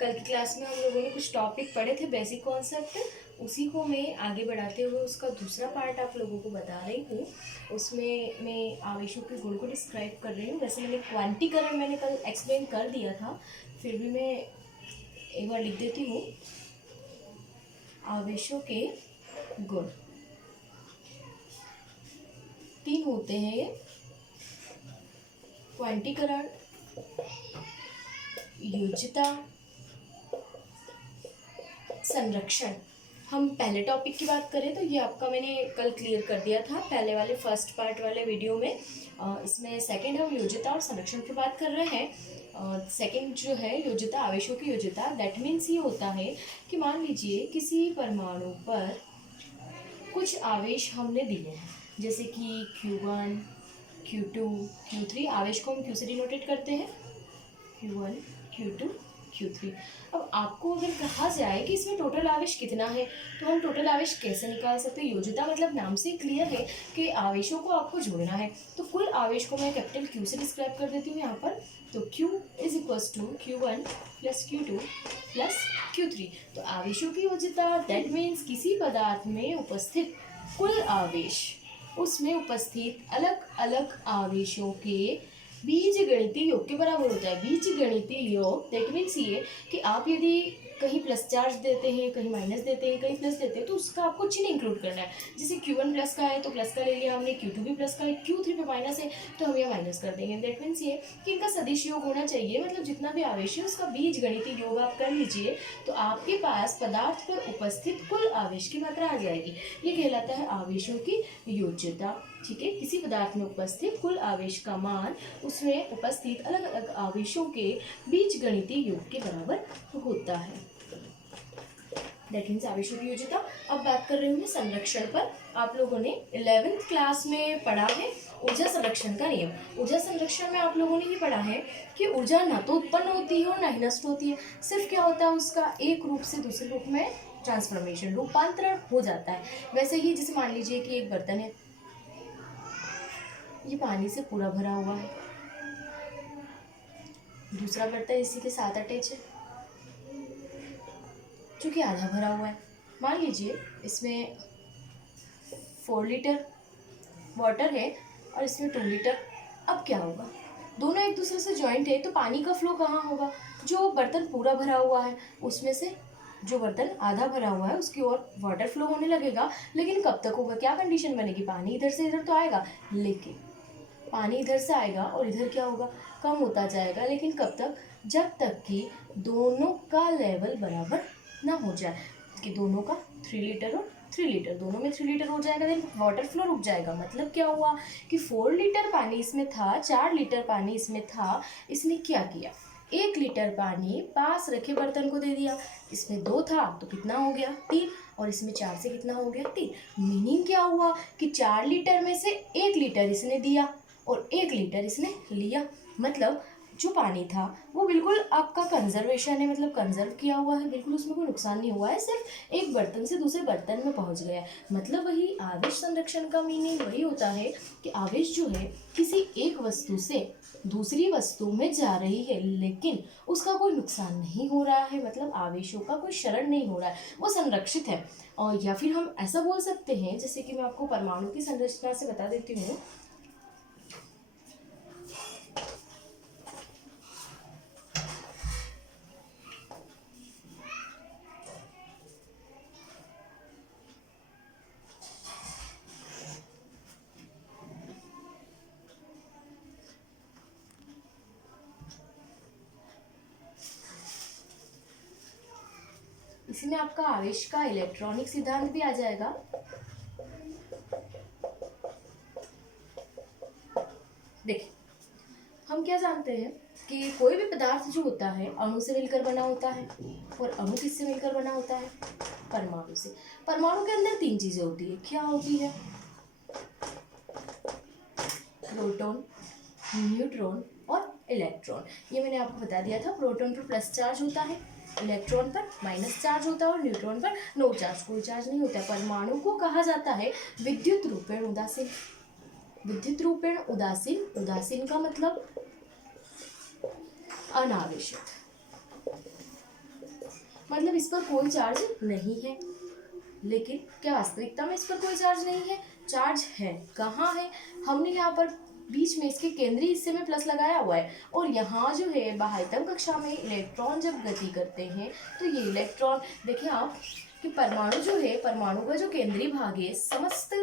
कल की क्लास में हम लोगों ने कुछ टॉपिक पढ़े थे, बेसिक कॉन्सेप्ट। उसी को मैं आगे बढ़ाते हुए उसका दूसरा पार्ट आप लोगों को बता रही हूँ। उसमें मैं आवेशों के गुण को डिस्क्राइब कर रही हूँ। वैसे मैंने क्वांटीकरण मैंने कल एक्सप्लेन कर दिया था, फिर भी मैं एक बार लिख देती हूँ। आवेशों के गुण 3 होते हैं ये: क्वांटीकरण, योज्यता, संरक्षण। हम पहले टॉपिक की बात करें तो ये आपका मैंने कल क्लियर कर दिया था पहले वाले फर्स्ट पार्ट वाले वीडियो में। इसमें सेकंड हम योज्यता और संरक्षण की बात कर रहे हैं। सेकंड जो है योज्यता, आवेशों की योज्यता, दैट मीन्स ये होता है कि मान लीजिए किसी परमाणु पर कुछ आवेश हमने दिए हैं, जैसे कि Q1, Q2, Q3। आवेश को हम Q से डिनोटेट करते हैं, Q1, Q2, Q3। अब आपको अगर कहा जाए कि इसमें टोटल आवेश कितना है, तो हम टोटल आवेश कैसे निकाल सकते हैं? योज्यता मतलब नाम से क्लियर है कि आवेशों को आपको जोड़ना है। तो कुल आवेश को मैं कैपिटल Q से डिस्क्राइब कर देती हूँ यहाँ पर। तो Q is equals to Q1 plus Q2 plus Q3। तो आवेशों की योज्यता दैट मीन्स किसी पदार्थ में उपस्थित कुल आवेश, उसमें उपस्थित अलग अलग आवेशों के बीजगणितीय योग के बराबर होता है। बीजगणितीय योग दैट मीन्स ये कि आप यदि कहीं प्लस चार्ज देते हैं, कहीं माइनस देते हैं, कहीं प्लस देते हैं, तो उसका आपको चिन्ह इंक्लूड करना है। जैसे Q1 प्लस का है तो प्लस का ले लिया हमने, Q2 भी प्लस का है, Q3 पे माइनस है तो हम यह माइनस कर देंगे। दैट मीन्स ये कि इनका सदिश योग होना चाहिए, मतलब जितना भी आवेश है उसका बीजगणितीय योग आप कर लीजिए तो आपके पास पदार्थ पर उपस्थित कुल आवेश की मात्रा आ जाएगी। ये कहलाता है आवेशों की योज्यता। ठीक है, किसी पदार्थ में उपस्थित कुल आवेश का मान उसमें उपस्थित अलग अलग आवेशों के बीजगणितीय योग के बराबर होता है। दैट मीन्स आवेशों की योज्यता। अब बात कर रही हूँ मैं संरक्षण पर। आप लोगों ने 11th क्लास में पढ़ा है ऊर्जा संरक्षण का नियम। ऊर्जा संरक्षण में आप लोगों ने ये पढ़ा है कि ऊर्जा ना तो उत्पन्न होती है और ना ही नष्ट होती है, सिर्फ क्या होता है उसका एक रूप से दूसरे रूप में ट्रांसफॉर्मेशन, रूपांतरण हो जाता है। वैसे ही जैसे मान लीजिए कि एक बर्तन है, ये पानी से पूरा भरा हुआ है, दूसरा बर्तन इसी के साथ अटैच है जो कि आधा भरा हुआ है। मान लीजिए इसमें 4 लीटर वाटर है और इसमें 2 लीटर। अब क्या होगा, दोनों एक दूसरे से जॉइंट है तो पानी का फ्लो कहाँ होगा? जो बर्तन पूरा भरा हुआ है उसमें से जो बर्तन आधा भरा हुआ है उसकी ओर वाटर फ्लो होने लगेगा। लेकिन कब तक होगा, क्या कंडीशन बनेगी? पानी इधर से इधर तो आएगा, लेकिन पानी इधर से आएगा और इधर क्या होगा, कम होता जाएगा। लेकिन कब तक? जब तक कि दोनों का लेवल बराबर ना हो जाए, कि दोनों का 3 लीटर और 3 लीटर, दोनों में 3 लीटर हो जाएगा, देन वाटर फ्लो रुक जाएगा। मतलब क्या हुआ कि 4 लीटर पानी इसमें था, 4 लीटर पानी इसमें था। इसने क्या किया, 1 लीटर पानी पास रखे बर्तन को दे दिया। इसमें 2 था तो कितना हो गया, 3, और इसमें 4 से कितना हो गया, 3। मीनिंग क्या हुआ कि 4 लीटर में से 1 लीटर इसने दिया और 1 लीटर इसने लिया। मतलब जो पानी था वो बिल्कुल आपका कंजर्वेशन है, मतलब कंजर्व किया हुआ है, बिल्कुल उसमें कोई नुकसान नहीं हुआ है, सिर्फ एक बर्तन से दूसरे बर्तन में पहुंच गया। मतलब वही आवेश संरक्षण का मीनिंग वही होता है कि आवेश जो है किसी एक वस्तु से दूसरी वस्तु में जा रही है लेकिन उसका कोई नुकसान नहीं हो रहा है, मतलब आवेशों का कोई क्षरण नहीं हो रहा है, वो संरक्षित है। और या फिर हम ऐसा बोल सकते हैं, जैसे कि मैं आपको परमाणु की संरचना से बता देती हूँ। इसमें आपका आवेश का इलेक्ट्रॉनिक सिद्धांत भी आ जाएगा। देखिए, हम क्या जानते हैं कि कोई भी पदार्थ जो होता है अणु से मिलकर बना होता है, और अणु किससे मिलकर बना होता है? परमाणु से। परमाणु के अंदर 3 चीजें होती है। क्या होती है? प्रोटॉन, न्यूट्रॉन और इलेक्ट्रॉन। ये मैंने आपको बता दिया था। प्रोटॉन पर प्लस चार्ज होता है, इलेक्ट्रॉन पर माइनस चार्ज होता है और न्यूट्रॉन पर नो चार्ज, कोई चार्ज नहीं होता है। परमाणु को कहा जाता है विद्युत रूपेण उदासीन। विद्युत रूपेण उदासीन, उदासीन का मतलब अनावेशित। मतलब इस पर कोई चार्ज नहीं है। लेकिन क्या वास्तविकता में इस पर कोई चार्ज नहीं है? चार्ज है। कहाँ है? हमने यहाँ पर बीच में इसके केंद्रीय हिस्से में प्लस लगाया हुआ है, और यहाँ जो है बाह्यतम कक्षा में इलेक्ट्रॉन जब गति करते हैं तो ये इलेक्ट्रॉन, देखिए आप कि परमाणु जो है, परमाणु का जो केंद्रीय भाग है, समस्त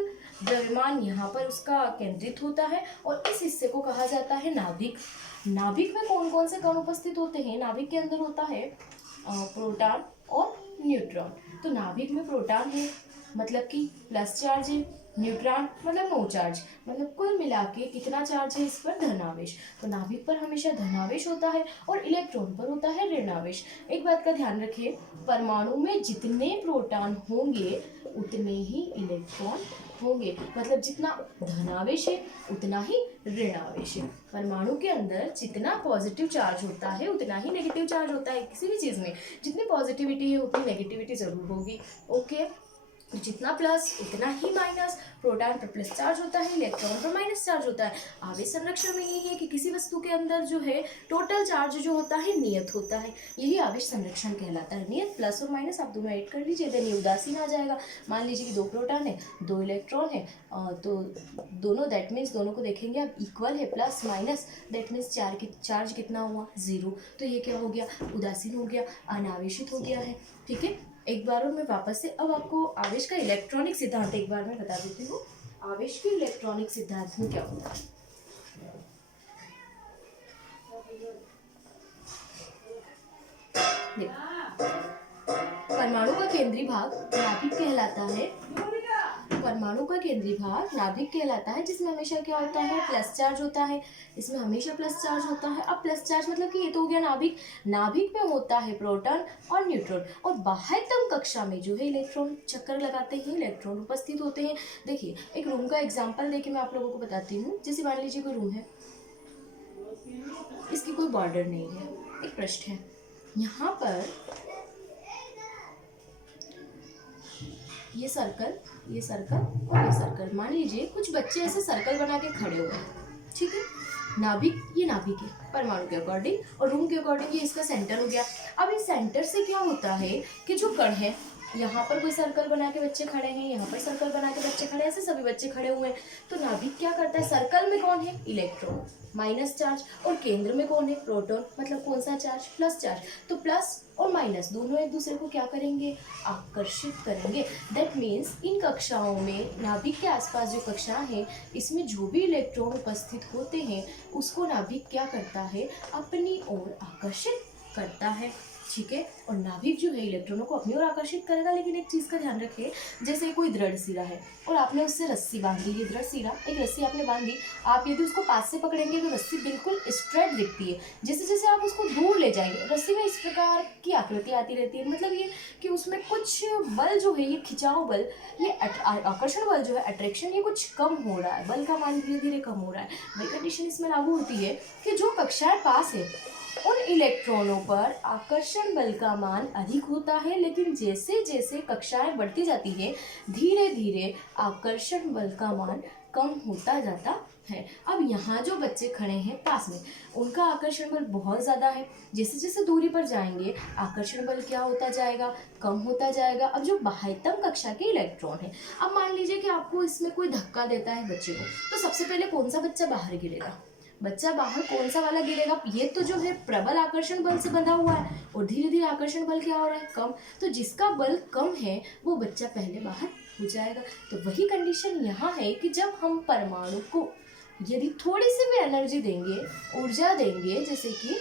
द्रव्यमान यहाँ पर उसका केंद्रित होता है, और इस हिस्से को कहा जाता है नाभिक। नाभिक में कौन कौन से कण उपस्थित होते हैं? नाभिक के अंदर होता है प्रोटॉन और न्यूट्रॉन। तो नाभिक में प्रोटॉन है मतलब कि प्लस चार्ज है, न्यूट्रॉन मतलब नो चार्ज, मतलब कुल मिला के कितना चार्ज है इस पर? धनावेश। तो नाभिक पर हमेशा धनावेश होता है और इलेक्ट्रॉन पर होता है ऋणावेश। एक बात का ध्यान रखिए, परमाणु में जितने प्रोटॉन होंगे उतने ही इलेक्ट्रॉन होंगे, मतलब जितना धनावेश है उतना ही ऋणावेश है। परमाणु के अंदर जितना पॉजिटिव चार्ज होता है उतना ही नेगेटिव चार्ज होता है। किसी भी चीज़ में जितनी पॉजिटिविटी है उतनी नेगेटिविटी जरूर होगी। ओके, तो जितना प्लस उतना ही माइनस। प्रोटॉन पर प्लस चार्ज होता है, इलेक्ट्रॉन पर माइनस चार्ज होता है। आवेश संरक्षण में यही है कि किसी वस्तु के अंदर जो है टोटल चार्ज जो होता है नियत होता है, यही आवेश संरक्षण कहलाता है। नियत प्लस और माइनस आप दोनों ऐड कर लीजिए, देन ये उदासीन आ जाएगा। मान लीजिए कि 2 प्रोटॉन है 2 इलेक्ट्रॉन है, तो दोनों दैट मीन्स दोनों को देखेंगे अब इक्वल है, plus minus that means charge कितना हुआ? 0। तो ये क्या हो गया? उदासीन हो गया, अनावेशित हो गया है। ठीक है, एक बार और मैं वापस से अब आपको आवेश का इलेक्ट्रॉनिक सिद्धांत एक बार मैं बता देती हूँ। आवेश के इलेक्ट्रॉनिक सिद्धांत में क्या होता है? परमाणु का केंद्रीय भाग नाभिक कहलाता है। परमाणु का केंद्रीय भाग नाभिक कहलाता है, जिसमें हमेशा क्या होता है? प्लस चार्ज होता है। इसमें हमेशा प्लस चार्ज होता है। अब प्लस चार्ज मतलब कि ये तो हो गया नाभिक। नाभिक में होता है प्रोटॉन और न्यूट्रॉन, और बाह्यतम कक्षा में जो है इलेक्ट्रॉन चक्कर लगाते हैं, इलेक्ट्रॉन उपस्थित होते हैं। देखिए एक रूम का एग्जाम्पल देके मैं आप लोगों को बताती हूँ। जैसे मान लीजिए कोई रूम है, इसकी कोई बॉर्डर नहीं है, एक पृष्ठ है, यहाँ पर ये सर्कल और ये सर्कल। मान लीजिए कुछ बच्चे ऐसे सर्कल बना के खड़े हुए हैं, ठीक है। नाभिक, ये नाभिक है परमाणु के अकॉर्डिंग, और रूम के अकॉर्डिंग ये इसका सेंटर हो गया। अब इस सेंटर से क्या होता है कि जो कण है, यहाँ पर कोई सर्कल बना के बच्चे खड़े हैं, यहाँ पर सर्कल बना के बच्चे खड़े हैं, ऐसे सभी बच्चे खड़े हुए हैं। तो नाभिक क्या करता है? सर्कल में कौन है? इलेक्ट्रॉन, माइनस चार्ज, और केंद्र में कौन है? प्रोटॉन, मतलब कौन सा चार्ज? Plus charge. तो प्लस और माइनस दोनों एक दूसरे को क्या करेंगे? आकर्षित करेंगे। दैट मीन्स इन कक्षाओं में, नाभिक के आसपास जो कक्षाएं हैं, इसमें जो भी इलेक्ट्रॉन उपस्थित होते हैं उसको नाभिक क्या करता है? अपनी ओर आकर्षित करता है। ठीक है, और नाभिक जो है इलेक्ट्रॉनों को अपनी ओर आकर्षित करेगा। लेकिन एक चीज़ का ध्यान रखिए, जैसे कोई दृढ़ सिरा है और आपने उससे रस्सी बांधी, ये दृढ़ सिरा, एक रस्सी आपने बांधी, आप यदि उसको पास से पकड़ेंगे तो रस्सी बिल्कुल स्ट्रेट दिखती है। जैसे जैसे आप उसको दूर ले जाएंगे, रस्सी में इस प्रकार की आकृति आती रहती है। मतलब ये कि उसमें कुछ बल जो है, ये खिंचाव बल, ये आकर्षण बल जो है, अट्रैक्शन, ये कुछ कम हो रहा है, बल का मान धीरे धीरे कम हो रहा है। वही कंडीशन इसमें लागू होती है कि जो कक्षाएं पास है उन इलेक्ट्रॉनों पर आकर्षण बल का मान अधिक होता है, लेकिन जैसे जैसे कक्षाएं बढ़ती जाती हैं धीरे धीरे आकर्षण बल का मान कम होता जाता है। अब यहाँ जो बच्चे खड़े हैं पास में, उनका आकर्षण बल बहुत ज़्यादा है। जैसे जैसे दूरी पर जाएंगे आकर्षण बल क्या होता जाएगा? कम होता जाएगा। अब जो बाह्यतम कक्षा के इलेक्ट्रॉन है, अब मान लीजिए कि आपको इसमें कोई धक्का देता है बच्चे को, तो सबसे पहले कौन सा बच्चा बाहर गिरेगा? बच्चा बाहर कौन सा वाला गिरेगा? ये तो जो है प्रबल आकर्षण बल से बंधा हुआ है, और धीरे धीरे आकर्षण बल क्या हो रहा है? कम। तो जिसका बल कम है वो बच्चा पहले बाहर हो जाएगा। तो वही कंडीशन यहाँ है कि जब हम परमाणु को यदि थोड़ी सी भी एनर्जी देंगे, ऊर्जा देंगे, जैसे कि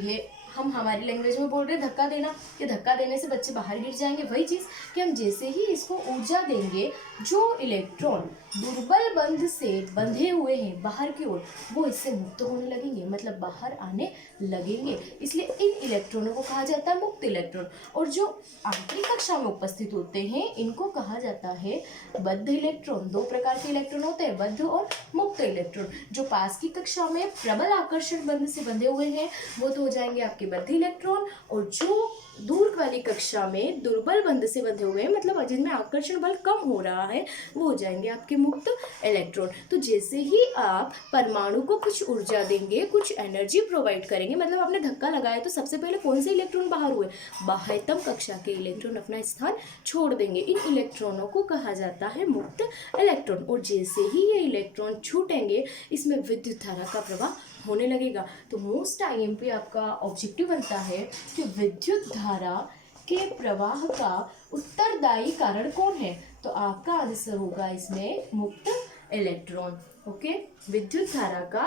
ये हम हमारी लैंग्वेज में बोल रहे हैं धक्का देना, कि धक्का देने से बच्चे बाहर गिर जाएंगे। वही चीज़ कि हम जैसे ही इसको ऊर्जा देंगे, जो इलेक्ट्रॉन दुर्बल बंध से बंधे हुए हैं बाहर की ओर, वो इससे मुक्त होने लगेंगे, मतलब बाहर आने लगेंगे। इसलिए इन इलेक्ट्रॉनों को कहा जाता है मुक्त इलेक्ट्रॉन। और जो आंतरिक कक्षा में उपस्थित होते हैं इनको कहा जाता है बद्ध इलेक्ट्रॉन। 2 प्रकार के इलेक्ट्रॉन होते हैं, बद्ध और मुक्त इलेक्ट्रॉन। जो पास की कक्षा में प्रबल आकर्षण बंध से बंधे हुए हैं वो तो हो जाएंगे आपके बद्ध इलेक्ट्रॉन, और जो दूर वाली कक्षा में दुर्बल बंध से बंधे हुए हैं, मतलब जिनमें आकर्षण बल कम हो रहा है, वो हो जाएंगे आपके मुक्त इलेक्ट्रॉन। तो जैसे ही आप परमाणु को कुछ ऊर्जा देंगे, कुछ एनर्जी प्रोवाइड करेंगे, मतलब आपने धक्का लगाया तो सबसे पहले कौन से इलेक्ट्रॉन बाहर हुए, बाह्यतम कक्षा के इलेक्ट्रॉन अपना स्थान छोड़ देंगे। इन इलेक्ट्रॉनों को कहा जाता है मुक्त इलेक्ट्रॉन। और जैसे ही ये इलेक्ट्रॉन छूटेंगे इसमें विद्युत धारा का प्रवाह होने लगेगा। तो मोस्ट आईएमपी आपका ऑब्जेक्टिव बनता है कि विद्युत धारा के प्रवाह का उत्तरदायी कारण कौन है। तो आपका आंसर होगा इसमें मुक्त इलेक्ट्रॉन। ओके, विद्युत धारा का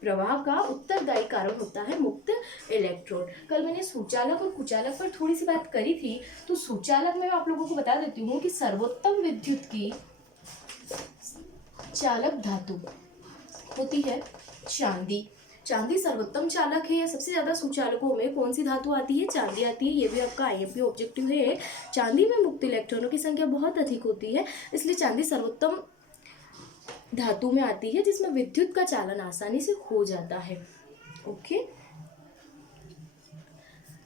प्रवाह का उत्तरदायी कारण होता है मुक्त इलेक्ट्रॉन। कल मैंने सुचालक और कुचालक पर थोड़ी सी बात करी थी, तो सुचालक में आप लोगों को बता देती हूँ कि सर्वोत्तम विद्युत की चालक धातु होती है चांदी। चांदी सर्वोत्तम चालक है। या सबसे ज्यादा सुचालकों में कौन सी धातु आती है, चांदी आती है। ये भी आपका आईएमपी ऑब्जेक्टिव है। चांदी में मुक्त इलेक्ट्रॉनों की संख्या बहुत अधिक होती है, इसलिए चांदी सर्वोत्तम धातु में आती है जिसमें विद्युत का चालन आसानी से हो जाता है। ओके,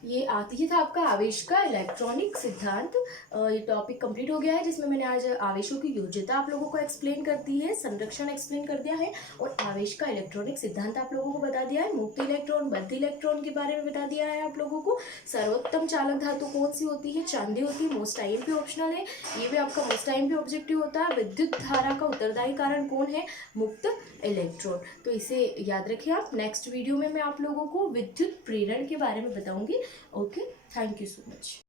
ये आती था आपका आवेश का इलेक्ट्रॉनिक सिद्धांत। ये टॉपिक कंप्लीट हो गया है जिसमें मैंने आज आवेशों की योज्यता आप लोगों को एक्सप्लेन कर दी है, संरक्षण एक्सप्लेन कर दिया है और आवेश का इलेक्ट्रॉनिक सिद्धांत आप लोगों को बता दिया है। मुक्त इलेक्ट्रॉन, बद्ध इलेक्ट्रॉन के बारे में बता दिया है आप लोगों को। सर्वोत्तम चालक धातु कौन सी होती है, चांदी होती है। मोस्ट आईएमपी ऑप्शनल है, ये भी आपका मोस्ट आईएमपी ऑब्जेक्टिव होता है। विद्युत धारा का उत्तरदायी कारण कौन है, मुक्त इलेक्ट्रॉन। तो इसे याद रखिए आप। नेक्स्ट वीडियो में मैं आप लोगों को विद्युत प्रेरण के बारे में बताऊंगी। Okay, thank you so much.